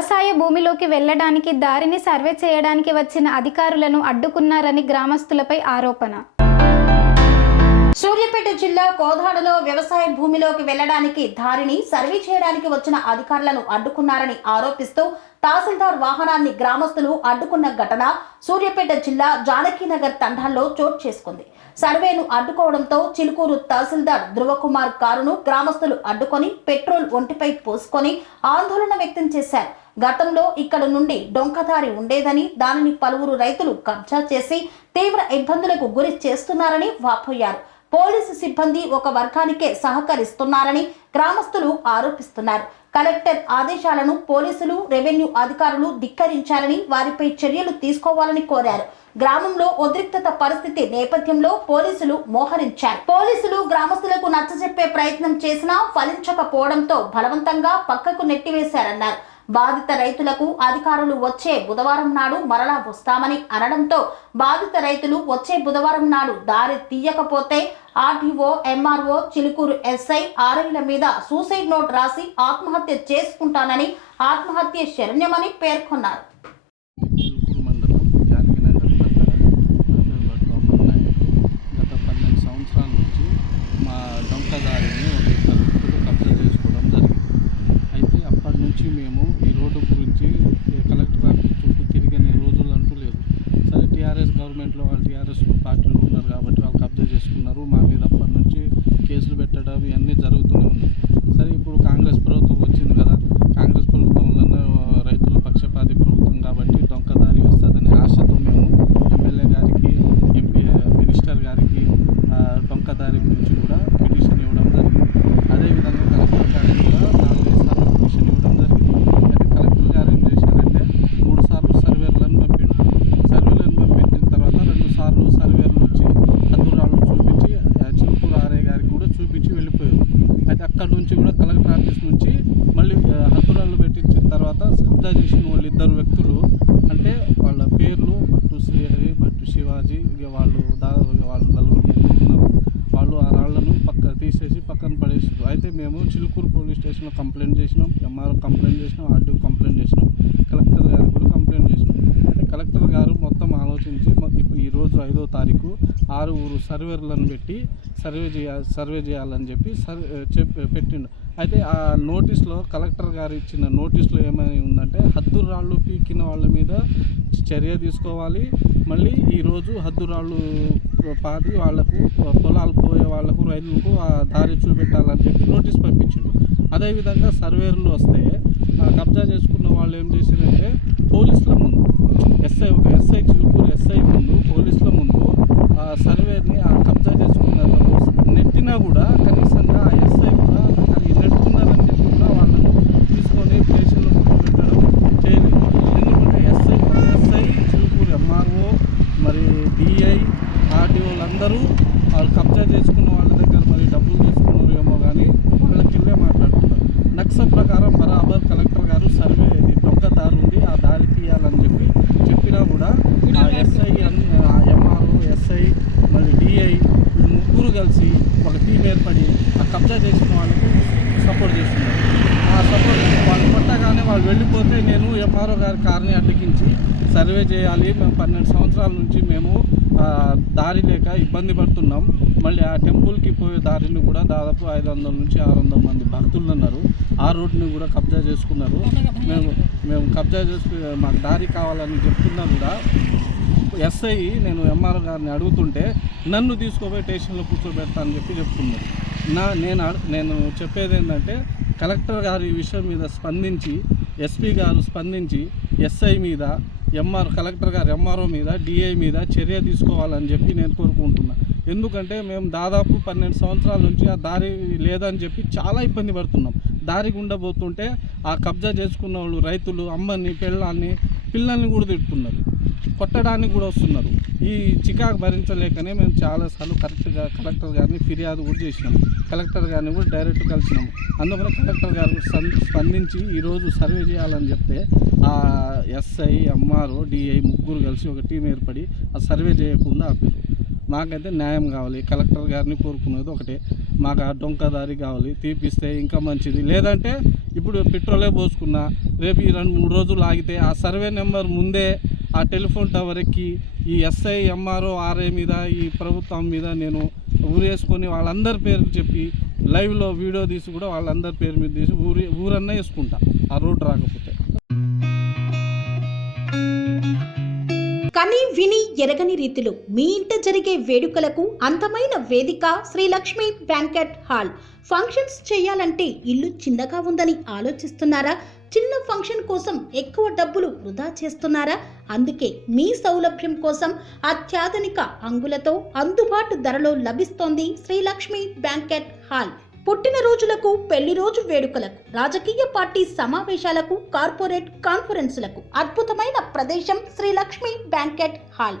వ్యవసాయ భూమిలోకి వెళ్ళడానికి దారిని సర్వే చేయడానికి వచ్చిన అధికారులను అడ్డుకున్నారని గ్రామస్తులపై ఆరోపణ. సూర్యాపేట జిల్లా కోదాడలో వ్యవసాయ భూమిలోకి వెళ్ళడానికి దారిని సర్వే చేయడానికి వచ్చిన అధికారులను అడ్డుకున్నారని ఆరోపిస్తూ తహసీల్దార్ వాహనాన్ని గ్రామస్తులు అడ్డుకున్న ఘటన సూర్యాపేట జిల్లా జానకీనగర్ తండాల్లో చోటు చేసుకుంది. సర్వేను అడ్డుకోవడంతో చిలుకూరు తహసీల్దార్ ధృవకుమార్ కారును గ్రామస్తులు అడ్డుకొని పెట్రోల్ ఒంటిపై పోసుకొని ఆందోళన వ్యక్తం చేశారు. గతంలో ఇక్కడ నుండి డొంకదారి ఉండేదని దానిని పలువురు రైతులు కబ్జా చేసి తీవ్ర ఇబ్బందులకు గురి చేస్తున్నారని వాపోయారు. పోలీసు సిబ్బంది ఒక వర్గానికే సహకరిస్తున్నారని గ్రామస్తులు ఆరోపిస్తున్నారు. కలెక్టర్ ఆదేశాలను పోలీసులు రెవెన్యూ అధికారులు ధిక్కరించాలని వారిపై చర్యలు తీసుకోవాలని కోరారు. గ్రామంలో ఉద్రిక్తత పరిస్థితి నేపథ్యంలో పోలీసులు మోహరించారు. పోలీసులు గ్రామస్తులకు నచ్చజెప్పే ప్రయత్నం చేసినా ఫలించకపోవడంతో బలవంతంగా పక్కకు నెట్టివేశారన్నారు. బాధిత రైతులకు అధికారులు వచ్చే బుధవారం నాడు మరలా వస్తామని అనడంతో బాధిత రైతులు వచ్చే బుధవారం నాడు దారి తీయకపోతే ఆర్డీఓ ఎంఆర్ఓ చిలుకూరు ఎస్ఐ ఆర్ఐల మీద సూసైడ్ నోట్ రాసి ఆత్మహత్య చేసుకుంటానని ఆత్మహత్య శరణ్యమని పేర్కొన్నారు చిలుకూరు మండలం జానకినగర్ తండ గత పన్నెండు సంవత్సరాల నుంచి మా డొంకదారిని ఒక ఇద్దరు వ్యక్తులు కబ్జా చేసుకోవడం జరిగింది అయితే అప్పటి నుంచి మేము ఈ రోడ్డు గురించి కలెక్టర్ ఆఫీస్ చుట్టూ తిరిగనే రోజులు అంటూ లేదు. సరే టీఆర్ఎస్ గవర్నమెంట్లో వాళ్ళు టీఆర్ఎస్ పార్టీలో ఉన్నారు కాబట్టి వాళ్ళు కబ్జా చేసుకున్నారు. మా మీద అప్పటి నుంచి కేసులు పెట్టడం ఇవన్నీ జరుగుతాయి ఉన్నాయి సరే ఇప్పుడు కాంగ్రెస్ ప్రభుత్వం వచ్చింది కదా కాంగ్రెస్ ప్రభుత్వం వలన రైతుల పక్షపాతి ప్రభుత్వం కాబట్టి డొంకదారి వస్తుందనే ఆశతో మేము ఎమ్మెల్యే గారికి ఎంపీ మినిస్టర్ గారికి ఆ, డొంకదారి గురించి కూడా పిటిషన్ ఇవ్వడం జరిగింది అదేవిధంగా కలెక్టర్ గారికి కూడా నాలుగైదు సార్లు పిటిషన్ ఇవ్వడం జరిగింది అయితే కలెక్టర్ గారు ఏం చేశారంటే మూడు సార్లు సర్వేర్లను పంపిండు సర్వేలను పంపించిన తర్వాత రెండు సార్లు సర్వేర్లు వచ్చి హద్దురాళ్ళు చూపించి ఆ, చిలుకూరు ఆర్ఏ గారికి కూడా చూపించి వెళ్ళిపోయారు అయితే అక్కడ నుంచి కూడా కలెక్టర్ ఆఫీస్ నుంచి మళ్ళీ ఆ, హద్దురాళ్ళు తర్వాత కబ్జా చేసిన వాళ్ళు ఇద్దరు వ్యక్తులు అంటే వాళ్ళ పేర్లు భట్టు శ్రీహరి భట్టు శివాజీ ఇక వాళ్ళు దాదాపు వాళ్ళు నలుగురు ఉన్నారు. వాళ్ళు ఆ రాళ్ళను పక్క తీసేసి పక్కన పడేసారు అయితే మేము చిలుకూరు పోలీస్ స్టేషన్లో కంప్లైంట్ చేసినాం ఎంఆర్ఓ కంప్లైంట్ చేసినాం ఆర్డీఓ కంప్లైంట్ చేసినాం కలెక్టర్ గారు కూడా కంప్లైంట్ చేసినాం. అంటే కలెక్టర్ గారు మొత్తం ఆలోచించి మొ- ఇప్పుడు ఈ రోజు ఐదో తారీఖు ఆరుగురు సర్వేర్లను పెట్టి సర్వే చేయ సర్వే చేయాలని చెప్పి సర్వే చెప్పి పెట్టిండు. అయితే ఆ నోటీస్లో కలెక్టర్ గారు ఇచ్చిన నోటీస్లో ఏమని ఉందంటే హద్దు రాళ్ళు పీకిన వాళ్ళ మీద చర్య తీసుకోవాలి. మళ్ళీ ఈరోజు హద్దు రాళ్ళు పాది వాళ్ళకు పొలాలు పోయే వాళ్ళకు రైతులకు ఆ దారి చూపెట్టాలని చెప్పి నోటీస్ పంపించాడు. అదేవిధంగా సర్వేర్లు వస్తే ఆ కబ్జా చేసుకున్న వాళ్ళు ఏం చేశారంటే పోలీసుల ముందు ఎస్ఐ ఒక ఎస్ఐ చిలుకూరు ఎస్ఐ ముందు పోలీసుల ముందు ఆ సర్వేని ఆ కబ్జా చేసుకున్న నెట్టినా కూడా కనీసంగా ఆ ఎస్ఐ కూడా అది నెట్టుకున్నారని చెప్పి కూడా వాళ్ళను తీసుకొని స్టేషన్లో కూర్చోబెట్టడం చేయలేదు ఎందుకంటే ఎస్ఐ ఎస్ఐ చిలుకూరు ఎంఆర్ఓ మరి డిఐ ఆర్డీఓలు వాళ్ళందరూ వాళ్ళు కబ్జా చేసుకున్న వాళ్ళ దగ్గర మరి డబ్బులు తీసుకున్నారు ఏమో కానీ వాళ్ళకి ఇల్లే మాట్లాడుతున్నారు. నక్స ప్రకారం బరాబర్ కలెక్టర్ గారు సర్వే ఇది దొంగ దారి ఉంది ఆ దారి తీయాలని చెప్పి చెప్పినా కూడా ఆ ఎస్ఐ ఎంఆర్ఓ ఎస్ఐ మరి డిఐ ముగ్గురు కలిసి ఒక టీం ఏర్పడి ఆ కబ్జా చేసిన వాళ్ళకి సపోర్ట్ చేస్తున్నారు ఆ సపోర్ట్ వాళ్ళు కొట్టగానే వాళ్ళు వెళ్ళిపోతే నేను ఎంఆర్ఓ గారి కారుని అడ్డగించి సర్వే చేయాలి. మేము పన్నెండు సంవత్సరాల నుంచి మేము దారి లేక ఇబ్బంది పడుతున్నాం. మళ్ళీ ఆ టెంపుల్కి పోయే దారిని కూడా దాదాపు ఐదు వందల నుంచి ఆరు వందల మంది భక్తులు ఉన్నారు. ఆ రోడ్ని కూడా కబ్జా చేసుకున్నారు. మేము మేము కబ్జా చేసుకు మాకు దారి కావాలని చెప్తున్నా కూడా ఎస్ఐ నేను ఎంఆర్ గారిని అడుగుతుంటే నన్ను తీసుకోపోయి స్టేషన్లో కూర్చోబెడతా అని చెప్పి చెప్తున్నారు. నా నేను నేను చెప్పేది ఏంటంటే కలెక్టర్ గారి విషయం మీద స్పందించి ఎస్పీ గారు స్పందించి ఎస్ఐ మీద ఎంఆర్ కలెక్టర్ గారు ఎంఆర్ఓ మీద డిఐ మీద చర్య తీసుకోవాలని చెప్పి నేను కోరుకుంటున్నా. ఎందుకంటే మేము దాదాపు పన్నెండు సంవత్సరాల నుంచి ఆ దారి లేదని చెప్పి చాలా ఇబ్బంది పడుతున్నాం. దారి గుండా పోతుంటే ఆ కబ్జా చేసుకున్న వాళ్ళు రైతులు అమ్మని పిల్లల్ని పిల్లల్ని కూడా తిడుతున్నారు. కొట్టడానికి కూడా వస్తున్నారు. ఈ చికాకు భరించలేకనే మేము చాలాసార్లు కరెక్ట్గా కలెక్టర్ గారిని ఫిర్యాదు కూడా చేసినాము కలెక్టర్ గారిని కూడా డైరెక్ట్ కలిసినాము అందుకని కలెక్టర్ గారు స్పందించి ఈరోజు సర్వే చేయాలని చెప్తే ఆ ఎస్ఐ ఎంఆర్ఓ డిఐ ముగ్గురు కలిసి ఒక టీం ఏర్పడి ఆ సర్వే చేయకుండా ఆపారు. మాకైతే న్యాయం కావాలి. కలెక్టర్ గారిని కోరుకునేది ఒకటే. మాకు ఆ డొంక దారి కావాలి. తీపిస్తే ఇంకా మంచిది. లేదంటే ఇప్పుడు పెట్రోలే పోసుకున్నా రేపు ఈ రెండు మూడు రోజులు ఆగితే ఆ సర్వే నెంబర్ ముందే ఆ టెలిఫోన్ టవర్ ఎక్కి ఈ ఎస్ఐ ఎంఆర్ఓ ఆర్ఏ మీద ఈ ప్రభుత్వం మీద నేను ఊరేసుకొని వాళ్ళందరి పేర్లు చెప్పి లైవ్లో వీడియో తీసి కూడా వాళ్ళందరి పేరు మీద తీసి ఊరి ఊరన్నా వేసుకుంటా ఆ రోడ్డు రాకపోతే. కని విని ఎరగని రీతిలో మీ ఇంట జరిగే వేడుకలకు అందమైన వేదిక Shri Lakshmi banquet hall. Functions చేయాలంటే ఇల్లు చిన్నగా ఉందని ఆలోచిస్తున్నారా? చిన్న ఫంక్షన్ కోసం ఎక్కువ డబ్బులు వృధా చేస్తున్నారా? అందుకే మీ సౌలభ్యం కోసం అత్యాధునిక అంగులతో అందుబాటు ధరలో లభిస్తోంది శ్రీలక్ష్మి బ్యాంకెట్ హాల్. పుట్టినరోజులకు పెళ్ళి రోజు వేడుకలకు రాజకీయ పార్టీ సమావేశాలకు కార్పొరేట్ కాన్ఫరెన్సులకు అద్భుతమైన ప్రదేశం శ్రీలక్ష్మి బ్యాంకెట్ హాల్.